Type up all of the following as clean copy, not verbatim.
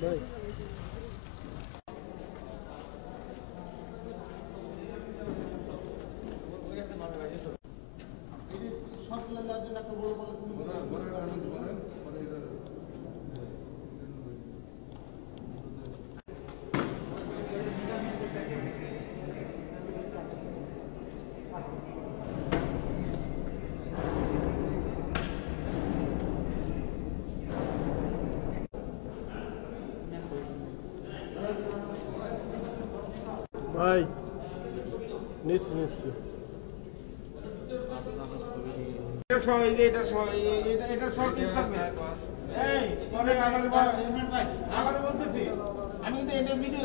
ভাই নিচ্ছি আমি কিন্তু এটা ভিডিও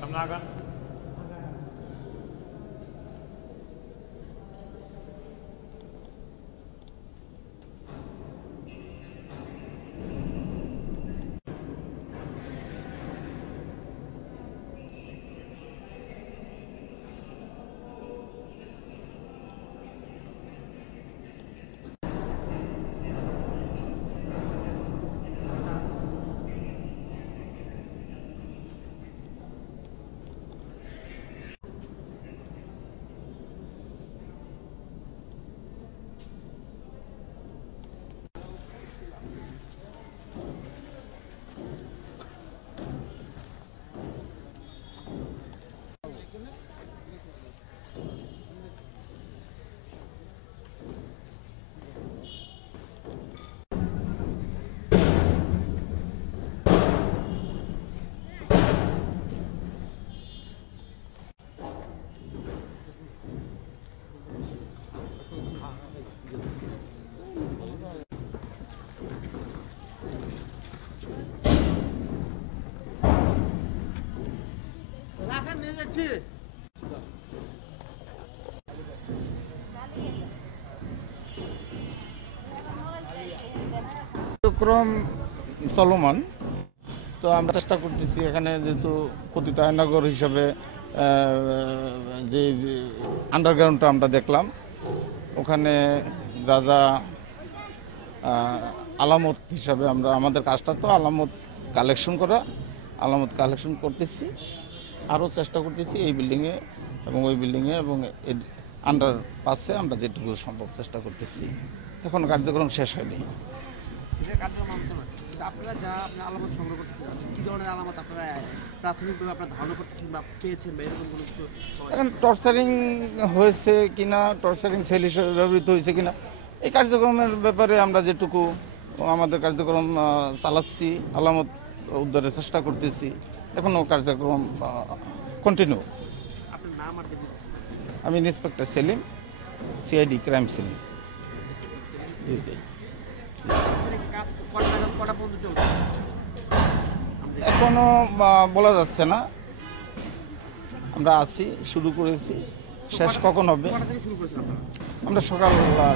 সামনে আগান। কার্যক্রম চলমান, তো আমরা চেষ্টা করতেছি এখানে যেহেতু পতিত আয়নাগর হিসাবে যে আন্ডারগ্রাউন্ডটা আমরা দেখলাম, ওখানে যা যা আলামত হিসাবে আমরা আমাদের কাজটা তো আলামত কালেকশন করা, আলামত কালেকশন করতেছি। আরও চেষ্টা করতেছি এই বিল্ডিংয়ে এবং ওই বিল্ডিংয়ে এবং আন্ডার পাসে আমরা যেটুকু সম্ভব চেষ্টা করতেছি। এখন কার্যক্রম শেষ হয়নি। আপনারা যা আলামত সংগ্রহ করতেছেন, কি ধরনের আলামত আপনারা প্রাথমিকভাবে আপনারা ধারণা করতেছেন বা পেয়েছেন বা এরকম কোনো কিছু? এখন টর্চারিং হয়েছে কিনা, টর্চারিং সেল হিসেবে ব্যবহৃত হয়েছে কিনা, এই কার্যক্রমের ব্যাপারে আমরা যেটুকু আমাদের কার্যক্রম চালাচ্ছি, আলামত উদ্ধারের চেষ্টা করতেছি। এখনও কার্যক্রম কন্টিনিউ। আপনার নাম আর? আমি inspector Selim, CID crime Selim. এখনো বলা যাচ্ছে না, আমরা আছি, শুরু করেছি, শেষ কখন হবে? আমরা সকাল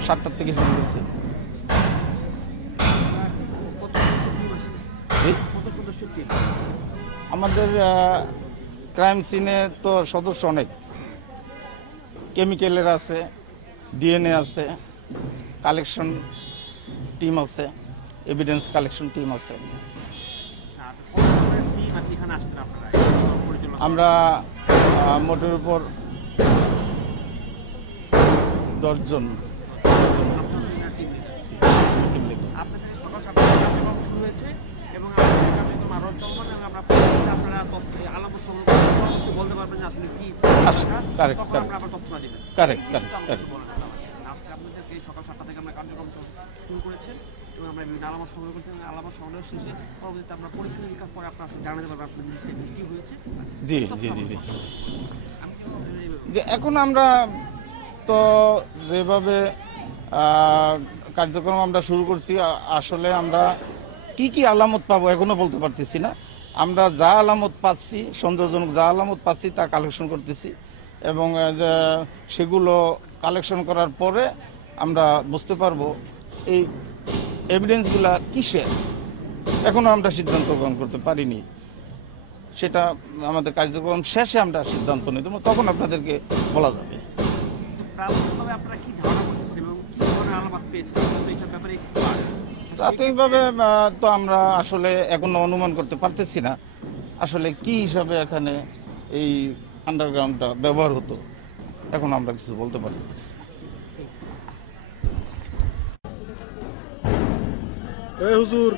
7টার থেকে শুরু করেছি। আমাদের ক্রাইম সিনে তো সদস্য অনেক, কেমিক্যালের আছে, ডিএনএ আছে, কালেকশন টিম আছে, এভিডেন্স কালেকশন টিম আছে। আমরা মোটের উপর 10 জন। কারেক্ট। আমরা বিভিন্ন আলামত সংগ্রহ করছি এবং আলামত সংগ্রহ শেষে পরবর্তীতে আমরা পরীক্ষা নিরীক্ষার পরে আপনার আসলে জানাতে পারবো আপনার জিনিসটা কি হয়েছে। জি জি জি জি আমি কি বলবো, এইভাবে যে এখন আমরা তো যেভাবে কার্যক্রম আমরা শুরু করছি, আসলে আমরা কি কি আলামত পাবো এখনো বলতে পারতেছি না। আমরা যা আলামত পাচ্ছি, সন্দেহজনক যা আলামত পাচ্ছি তা কালেকশন করতেছি এবং সেগুলো কালেকশন করার পরে আমরা বুঝতে পারবো এই এভিডেন্সগুলা কিসের। এখনো আমরা সিদ্ধান্ত গ্রহণ করতে পারিনি, সেটা আমাদের কার্যক্রম শেষে আমরা সিদ্ধান্ত নিই, তখন আপনাদেরকে বলা যাবে। প্রাথমিকভাবে আপনারা কি ধারণা করতেছেন এবং কি ধরনের আলামত পেয়েছেন? আপনারা তো এইসব ব্যাপারে এক্সপার্ট। প্রাথমিকভাবে তো আমরা আসলে এখনো অনুমান করতে পারতেছি না আসলে কি হিসাবে এখানে এই আন্ডারগ্রাউন্ডটা ব্যবহার হতো, এখন আমরা কিছু বলতে পারি না। হুজুর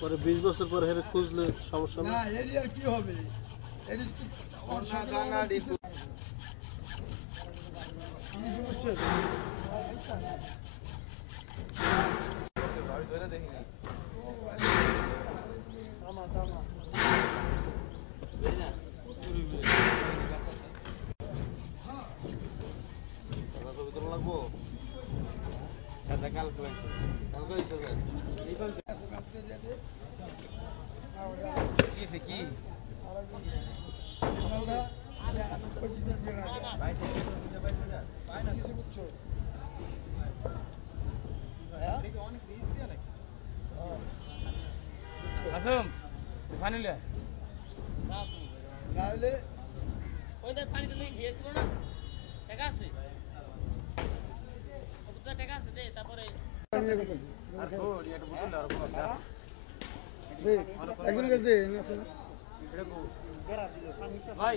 পরে 20 বছর পর হেরে খুঁজলে সমস্যা না, এর আর কি হবে? এটি ওইদের পানিটা লিক হয়েছিল না, টাকা আছে টাকা আছে দে, তারপরে একজন কাছে দে ভাই